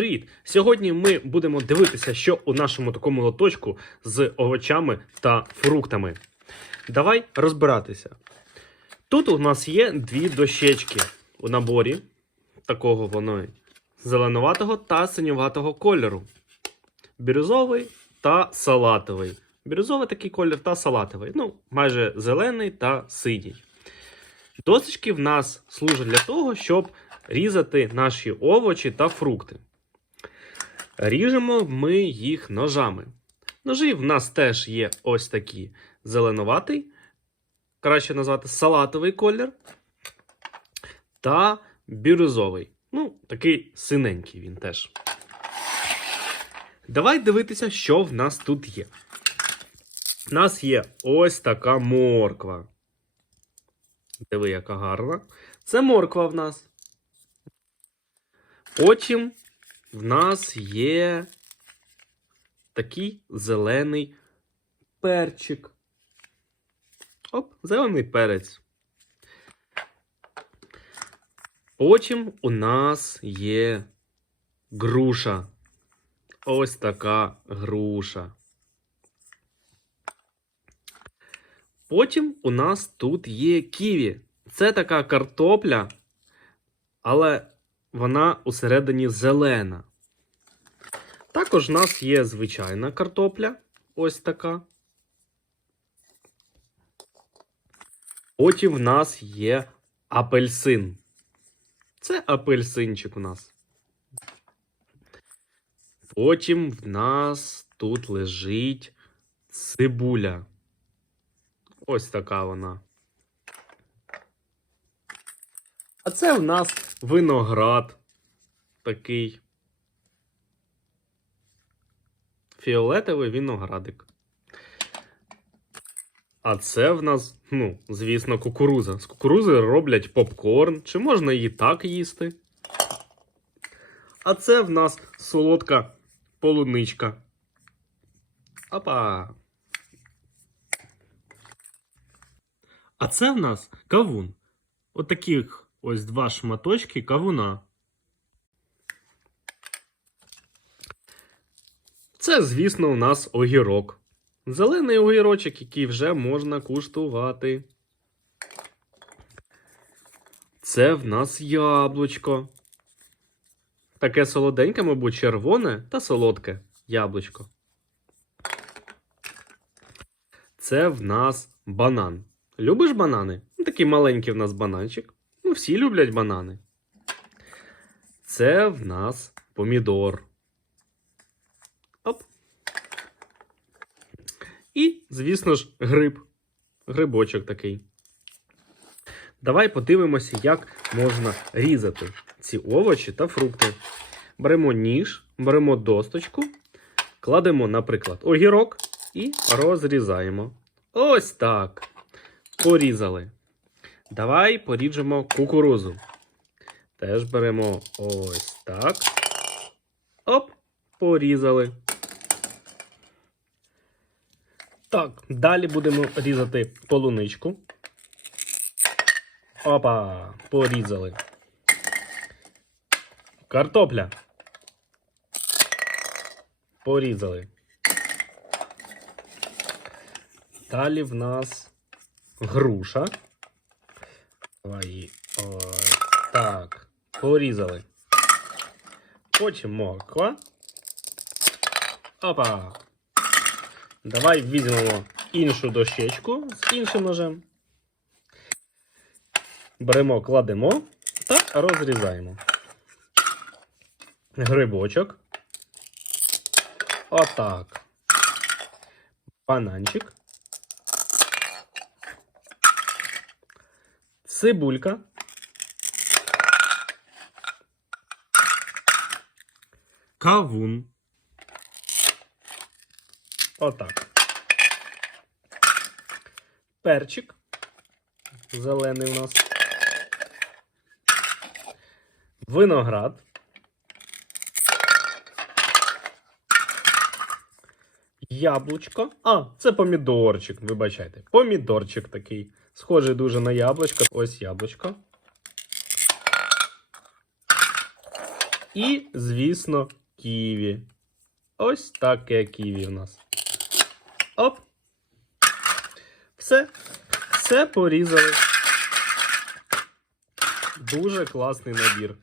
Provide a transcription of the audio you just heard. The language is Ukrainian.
Привіт! Сьогодні ми будемо дивитися, що у нашому такому лоточку з овочами та фруктами. Давай розбиратися. Тут у нас є дві дощечки у наборі, такого воно зеленуватого та синюватого кольору. Бірюзовий та салатовий. Бірюзовий такий колір та салатовий. Ну, майже зелений та синій. Досочки в нас служать для того, щоб різати наші овочі та фрукти. Ріжемо ми їх ножами. Ножі в нас теж є ось такі зеленуватий, краще назвати салатовий колір та бірюзовий. Ну, такий синенький він теж. Давай дивитися, що в нас тут є. У нас є ось така морква. Диви, яка гарна. Це морква в нас. Потім в нас є такий зелений перчик. Оп, зелений перець. Потім у нас є груша. Ось така груша. Потім у нас тут є ківі. Це така картопля, але вона усередині зелена. Також в нас є звичайна картопля. Ось така. Потім в нас є апельсин. Це апельсинчик у нас. Потім в нас тут лежить цибуля. Ось така вона. А це в нас виноград такий. Фіолетовий виноградик. А це в нас, ну, звісно, кукуруза. З кукурузи роблять попкорн, чи можна її так їсти. А це в нас солодка полуничка. Опа! А це в нас кавун. Отаких ось два шматочки кавуна. Це, звісно, у нас огірок. Зелений огірочок, який вже можна куштувати. Це в нас яблучко. Таке солоденьке, мабуть, червоне та солодке яблучко. Це в нас банан. Любиш банани? Такий маленький в нас бананчик. Ну, всі люблять банани. Це в нас помідор. Оп. І, звісно ж, гриб. Грибочок такий. Давай подивимося, як можна різати ці овочі та фрукти. Беремо ніж, беремо досточку, кладемо, наприклад, огірок і розрізаємо. Ось так. Порізали. Давай поріжемо кукурузу. Теж беремо ось так. Оп, порізали. Так, далі будемо різати полуничку. Опа, порізали. Картопля. Порізали. Далі в нас груша. Її ось так. Порізали. Потім морква. Опа. Давай візьмемо іншу дощечку з іншим ножем. Беремо, кладемо та розрізаємо. Грибочок. Отак. Бананчик. Цибулька. Кавун. Отак. Перчик. Зелений у нас. Виноград. Яблучко. А, це помідорчик, вибачайте. Помідорчик такий. Схожий дуже на яблучко. Ось яблучко. І звісно, ківі. Ось таке ківі в нас. Оп. Все. Все порізали. Дуже класний набір.